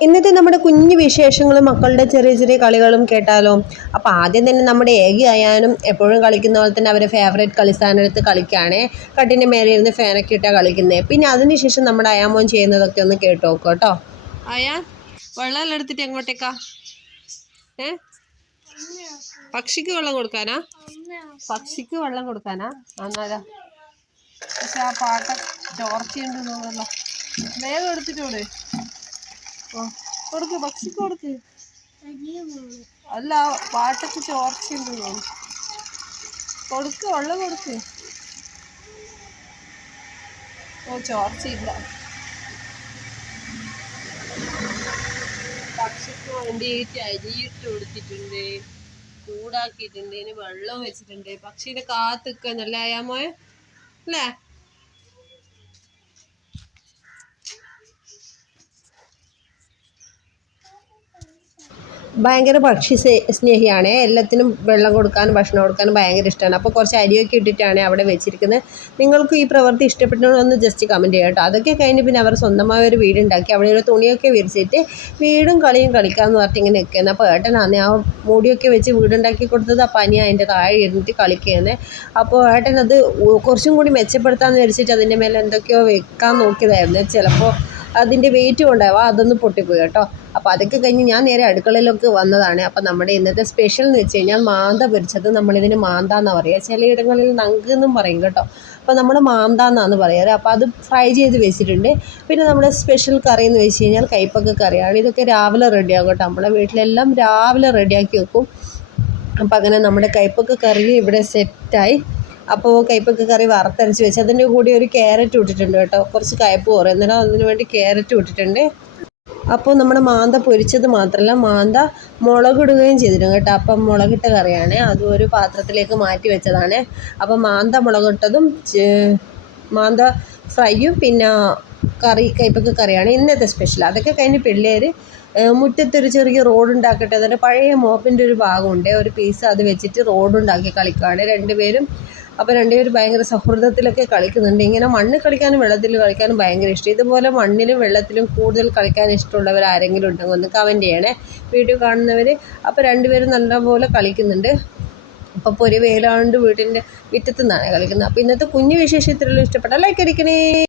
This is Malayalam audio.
ഇന്നത്തെ നമ്മുടെ കുഞ്ഞു വിശേഷങ്ങളും മക്കളുടെ ചെറിയ ചെറിയ കളികളും കേട്ടാലോ? അപ്പോൾ ആദ്യം തന്നെ നമ്മുടെ ഏകി ആയാലും എപ്പോഴും കളിക്കുന്ന പോലെ തന്നെ അവരെ ഫേവറേറ്റ് കളിസ്ഥാനത്ത് കളിക്കുകയാണേ. കട്ടിന്റെ മേലെ ഇരുന്ന് ഫാനൊക്കെ ഇട്ടാണ് കളിക്കുന്നത് പിന്നെ അതിനുശേഷം നമ്മുടെ അയാമോൻ ചെയ്യുന്നതൊക്കെ ഒന്ന് കേട്ട് കേട്ടോ. അയാ വെള്ളം എടുത്തിട്ട് എങ്ങോട്ടേക്കാ? ഏ? പക്ഷിക്ക് വെള്ളം കൊടുക്കാനാ? പക്ഷിക്ക് വെള്ളം കൊടുക്കാനാ? എന്നാലാ പക്ഷെ ആ പാട്ട ചോർച്ചയുണ്ട് തോന്നുന്നല്ലോ വേഗം എടുത്തിട്ട് വിട് ഓ കൊടുക്ക് പക്ഷിക്ക് കൊടുക്ക്. അല്ല പാട്ടക്ക് ചോർച്ചയുണ്ട് കൊടുക്ക് ഉള്ള കൊടുക്ക്. ഓ ചോർച്ചയില്ല. പക്ഷിക്ക് വേണ്ടിയിട്ട് അരിയിട്ട് കൊടുത്തിട്ടുണ്ട്. ചൂടാക്കിയിട്ടുണ്ട്. ഇനി വെള്ളം വെച്ചിട്ടുണ്ട്. പക്ഷീനെ നല്ല അയാമോയെ അല്ലേ? ഭയങ്കര പക്ഷി സ്നേ- സ്നേഹിയാണ്. എല്ലാത്തിനും വെള്ളം കൊടുക്കാനും ഭക്ഷണം കൊടുക്കാനും ഭയങ്കര ഇഷ്ടമാണ് അപ്പോൾ കുറച്ച് അരിയൊക്കെ ഇട്ടിട്ടാണ് അവിടെ വെച്ചിരിക്കുന്നത്. നിങ്ങൾക്ക് ഈ പ്രവൃത്തി ഇഷ്ടപ്പെട്ടതെന്ന് ജസ്റ്റ് കമന്റ് ചെയ്യാം കേട്ടോ. അതൊക്കെ കഴിഞ്ഞ് പിന്നെ അവർ സ്വന്തമായ ഒരു വീടുണ്ടാക്കി അവിടെ ഒരു തുണിയൊക്കെ വിരിച്ചിട്ട് വീടും കളിയും കളിക്കാമെന്ന് പറഞ്ഞിട്ട് ഇങ്ങനെ നിൽക്കുന്നത് അപ്പോൾ ഏട്ടനാണ് ആ മൂടിയൊക്കെ വെച്ച് വീടുണ്ടാക്കി കൊടുത്തത് അപ്പോൾ അനിയ അതിന്റെ താഴെ ഇരുന്നിട്ട് കളിക്കുന്നത് അപ്പോൾ ഏട്ടൻ അത് കുറച്ചും കൂടി മെച്ചപ്പെടുത്താമെന്ന് വിചാരിച്ചിട്ട് അതിന്റെ മേലെ എന്തൊക്കെയോ വെക്കാൻ നോക്കിയതായിരുന്നു. ചിലപ്പോൾ അതിന്റെ വെയിറ്റ് കൊണ്ടാവാം. അതൊന്ന് പൊട്ടിപ്പോയി കേട്ടോ. അപ്പോൾ അതൊക്കെ കഴിഞ്ഞ് ഞാൻ നേരെ അടുക്കളയിലൊക്കെ വന്നതാണ്. അപ്പോൾ നമ്മുടെ ഇന്നത്തെ സ്പെഷ്യൽ എന്ന് വെച്ച് കഴിഞ്ഞാൽ മാന്ത പൊരിച്ചത് നമ്മളിതിന് മാന്ത എന്നാണ് പറയുക ചിലയിടങ്ങളിൽ നങ്ക് എന്നും പറയും കേട്ടോ. അപ്പോൾ നമ്മൾ മാന്ത എന്നാണ് പറയാറ്. അപ്പോൾ അത് ഫ്രൈ ചെയ്ത് വെച്ചിട്ടുണ്ട്. പിന്നെ നമ്മുടെ സ്പെഷ്യൽ കറി എന്ന് വെച്ച് കഴിഞ്ഞാൽ കൈപ്പൊക്കെ കറിയാണ്. ഇതൊക്കെ രാവിലെ റെഡിയാകും കേട്ടോ. നമ്മളെ വീട്ടിലെല്ലാം രാവിലെ റെഡിയാക്കി വെക്കും. അപ്പം അങ്ങനെ നമ്മുടെ കൈപ്പൊക്കെ കറി ഇവിടെ സെറ്റായി അപ്പോൾ കൈപ്പക്ക കറി വറുത്തരച്ച് വെച്ച് അതിന്റെ കൂടി ഒരു ക്യാരറ്റ് ഇട്ടിട്ടുണ്ട് കേട്ടോ. കുറച്ച് കയ്പ്പ് കുറേ എന്നാലും അതിന് വേണ്ടി ക്യാരറ്റ് ഇട്ടിട്ടുണ്ട്. അപ്പോൾ നമ്മുടെ മാന്ത പൊരിച്ചത് മാത്രമല്ല മാന്ത മുളകിടുകയും ചെയ്തിരുന്നു കേട്ടോ. അപ്പം മുളകിട്ട കറിയാണ്. അതും ഒരു പാത്രത്തിലേക്ക് മാറ്റി വെച്ചതാണ്. അപ്പം മാന്ത മുളകിട്ടതും മാന്ത ഫ്രൈയും പിന്നെ കറി കൈപ്പക്ക കറിയാണ് ഇന്നത്തെ സ്പെഷ്യൽ. അതൊക്കെ കഴിഞ്ഞ് പിള്ളേർ മുറ്റത്തൊരു ചെറിയ റോഡ് ഉണ്ടാക്കട്ടെ പഴയ മോപ്പിന്റെ ഒരു ഭാഗമുണ്ട് ഒരു പീസ് അത് വെച്ചിട്ട് റോഡ് ഉണ്ടാക്കി കളിക്കുകയാണ്. രണ്ടുപേരും അപ്പോൾ രണ്ടുപേരും ഭയങ്കര സൗഹൃദത്തിലൊക്കെ കളിക്കുന്നുണ്ട്. ഇങ്ങനെ മണ്ണ് കളിക്കാനും വെള്ളത്തിൽ കളിക്കാനും ഭയങ്കര ഇഷ്ടം. ഇതുപോലെ മണ്ണിലും വെള്ളത്തിലും കൂടുതൽ കളിക്കാൻ ഇഷ്ടമുള്ളവർ ആരെങ്കിലും ഉണ്ടെങ്കിൽ ഒന്ന് കമന്റ് ചെയ്യണേ. വീഡിയോ കാണുന്നവർ അപ്പോൾ രണ്ടുപേരും നല്ലപോലെ കളിക്കുന്നുണ്ട്. അപ്പോൾ പൊരി വെയിലാണ്ട് വീട്ടിന്റെ മുറ്റത്തു നിന്നാണ് കളിക്കുന്നത്. അപ്പോൾ ഇന്നത്തെ കുഞ്ഞു വിശേഷത്തിലുള്ള ഇഷ്ടപ്പെട്ട ലൈക്ക് അടിക്കണേ.